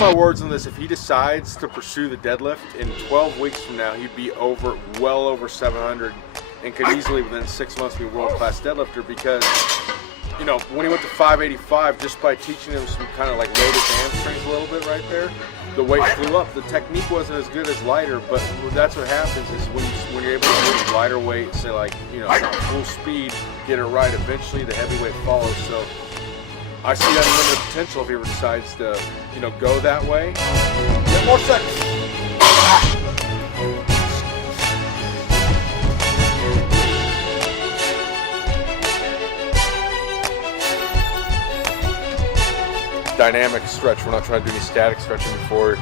mark my words on this, if he decides to pursue the deadlift, in 12 weeks from now, he'd be well over 700 and could easily, within 6 months, be a world-class deadlifter because, you know, when he went to 585, just by teaching him some kind of like load his hamstrings a little bit right there, the weight flew up. The technique wasn't as good as lighter, but that's what happens is when you're able to move lighter weight, say like, you know, not full speed, get it right, eventually the heavyweight follows. So I see unlimited potential if he ever decides to, you know, go that way. 10 more seconds. Dynamic stretch. We're not trying to do any static stretching before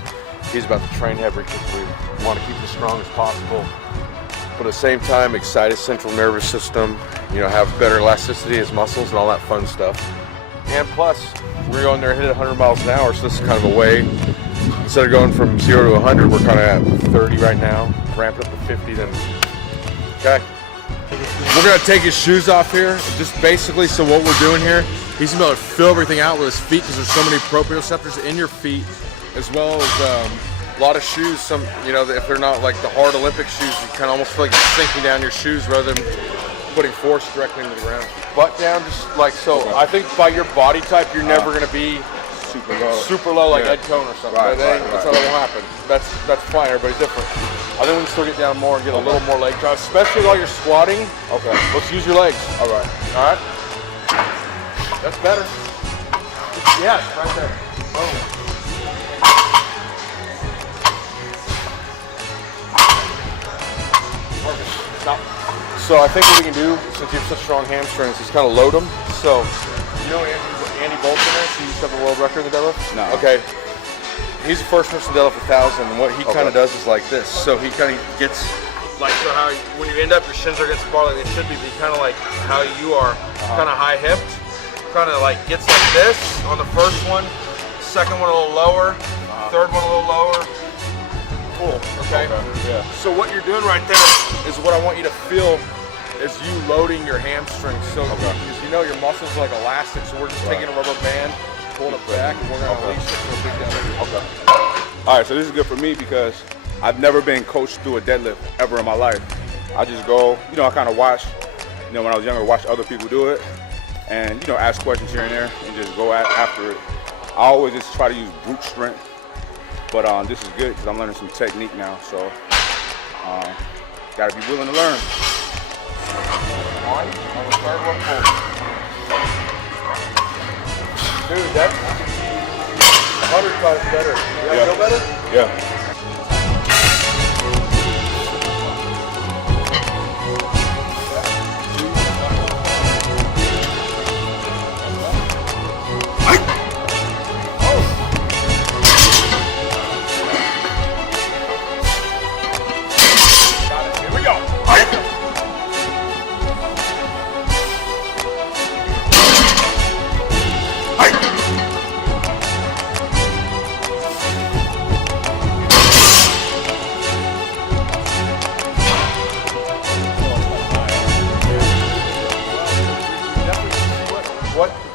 he's about to train heavy because we want to keep him as strong as possible. But at the same time, excite his central nervous system, you know, have better elasticity of his muscles and all that fun stuff. And plus, we're going there hit 100 miles an hour, so this is kind of a way, instead of going from 0 to 100, we're kind of at 30 right now, ramp it up to 50 then. Okay. We're going to take his shoes off here, just basically, so what we're doing here, he's going to be able to fill everything out with his feet because there's so many proprioceptors in your feet, as well as a lot of shoes, some, you know, if they're not like the hard Olympic shoes, you kind of almost feel like you're sinking down your shoes rather than putting force directly into the ground. Butt down, just like so. Okay. I think by your body type, you're never going to be super low like Ed Cohn or something. Right, that's not going to happen. That's fine. Everybody's different. I think we can still get down more and get a little more leg drive, especially while you're squatting. Okay. Let's use your legs. All right. All right. That's better. Yes, right there. Boom. Perfect. Stop. So I think what we can do, since you have such strong hamstrings, is kind of load them. So, you know Andy Bolton is? He used to have the world record in the deadlift? No. Okay. He's the first person to deadlift 1,000, and what he kind of does is like this. So he kind of gets, like, so how when you end up, your shins are against the bar like they should be kind of like how you are, kind of high-hipped. Kind of like gets like this on the first one, second one a little lower, third one a little lower. Cool, okay? Yeah. So what you're doing right there is what I want you to feel is you loading your hamstrings. So because you know your muscles are like elastic, so we're just taking a rubber band, pulling it back, and we're going to release it for a big deadlift. Okay. All right, so this is good for me because I've never been coached through a deadlift ever in my life. I just go, you know, I kind of watch, you know, when I was younger, watch other people do it. And, you know, ask questions here and there and just go after it. I always just try to use brute strength, but this is good because I'm learning some technique now, so got to be willing to learn. On the third one, pull. Dude, that's 100 times better. You feel better? Yeah.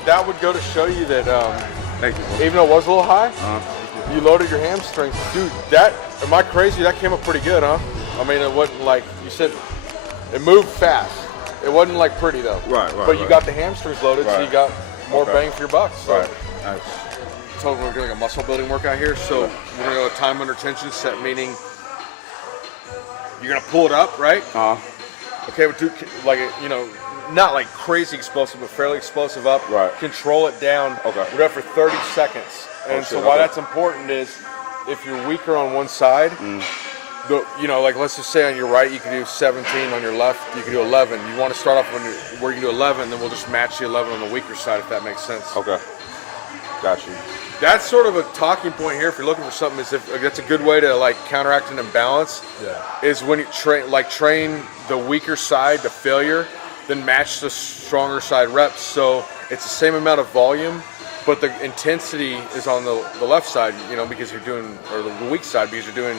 That would go to show you that even though it was a little high, you loaded your hamstrings. Dude, that, am I crazy? That came up pretty good, huh? I mean, it wasn't like, you said, it moved fast. It wasn't like pretty though. Right. But you got the hamstrings loaded, so you got more bang for your buck. So. Right. Nice. So we're doing a muscle building workout here. So we're gonna go time under tension set, meaning you're gonna pull it up, right? Okay, but do like, you know, not like crazy explosive, but fairly explosive up. Right. Control it down. Okay. We're up for 30 seconds. And so why that's important is if you're weaker on one side, you know, like let's just say on your right, you can do 17, on your left, you can do 11. You want to start off where you can do 11, then we'll just match the 11 on the weaker side, if that makes sense. Okay. Got you. That's sort of a talking point here. If you're looking for something, is if that's a good way to like counteract an imbalance. Yeah. Is when you train the weaker side to failure, then match the stronger side reps. So it's the same amount of volume, but the intensity is on the left side. You know, because you're doing, or the weak side, because you're doing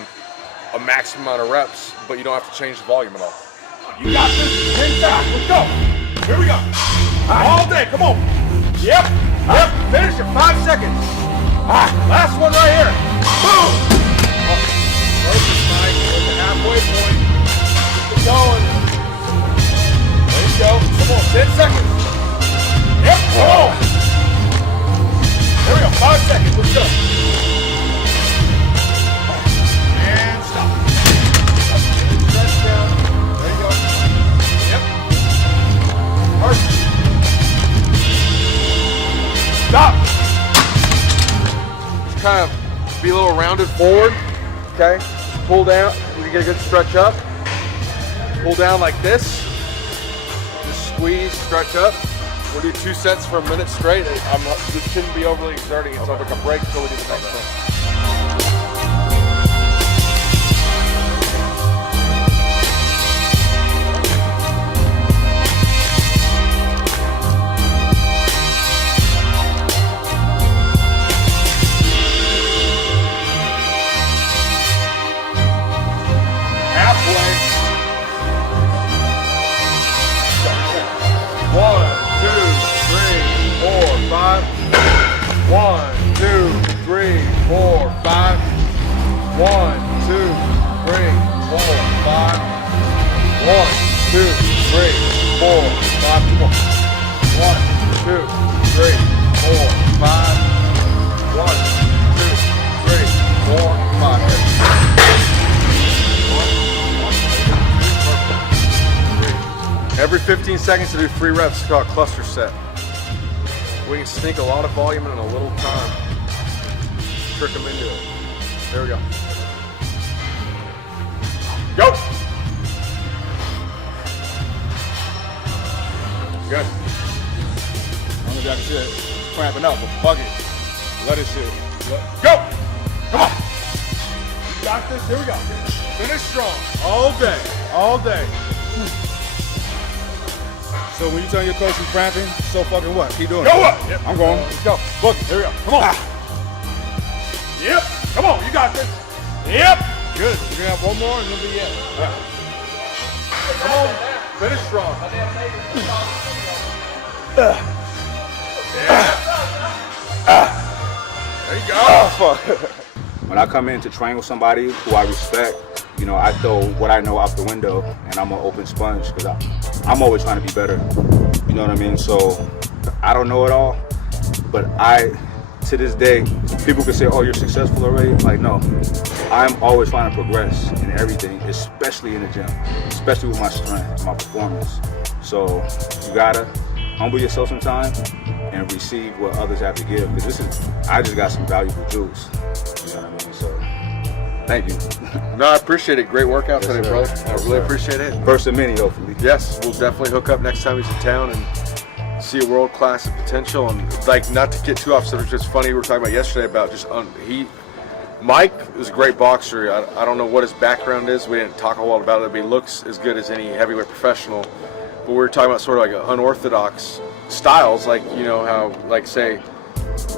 a maximum amount of reps, but you don't have to change the volume at all. You got this. 10 seconds. Let's go. Here we go. All day. Come on. Yep. Finish it. 5 seconds. Last one right here. Boom. Focus, Mike. We're at the halfway point. Keep it going. There you go. Come on, 10 seconds. Yep, come on. There we go, 5 seconds. Let's go. And stop. Stretch down. There you go. Yep. Perfect. Stop. Just kind of be a little rounded forward. Okay. Just pull down. You get a good stretch up. Pull down like this. Just squeeze, stretch up. We'll do 2 sets for a minute straight. This shouldn't be overly exerting it, so I'll take a break until we do the next one. Every 15 seconds to do 3 reps, it's called a cluster set. We can sneak a lot of volume in a little time. Trick them into it. There we go. Go! Good. I don't know if y'all can see it. It's cramping up, but fuck it. Let it sit. Go! Come on! You got this. Here we go. Finish strong. All day. All day. So when you tell your coach you're cramping, so fucking what? Keep doing it. Go up! Yep. I'm going. Let's go. Book it. Here we go. Come on. Yep. Come on. You got this. Yep. Good. We're going to have one more and then be it. Come on. Finish strong. There you go. Oh, fuck. When I come in to train with somebody who I respect, you know, I throw what I know out the window and I'm an open sponge because I'm always trying to be better. You know what I mean? So I don't know it all, but to this day, people can say, oh, you're successful already. Like, no, I'm always trying to progress in everything, especially in the gym, especially with my strength, my performance. So you gotta humble yourself sometimes and receive what others have to give. Because I just got some valuable jewels. You know what I mean? So thank you. No, I appreciate it. Great workout today, sir. brother. Yes, I really sir. appreciate it. First of many, hopefully. Yes, we'll definitely hook up next time he's in town and see a world class of potential. And like, not to get too off subject, just funny. We were talking about yesterday about just Mike is a great boxer. I don't know what his background is. We didn't talk a lot about it, but he looks as good as any heavyweight professional. But we were talking about sort of like unorthodox styles, like, you know, how, like, say,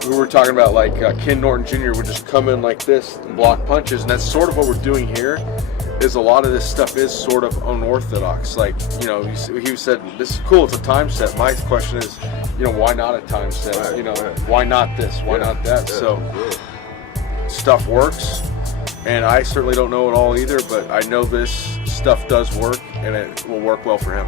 we were talking about like Ken Norton Jr. would just come in like this and block punches, and that's sort of what we're doing here. Is a lot of this stuff is sort of unorthodox. Like, you know, he said, this is cool, it's a time set. My question is, you know, why not a time set? Right, you know, right. Why not this? Why not that? Yeah, So stuff works, and I certainly don't know it all either, but I know this stuff does work, and it will work well for him.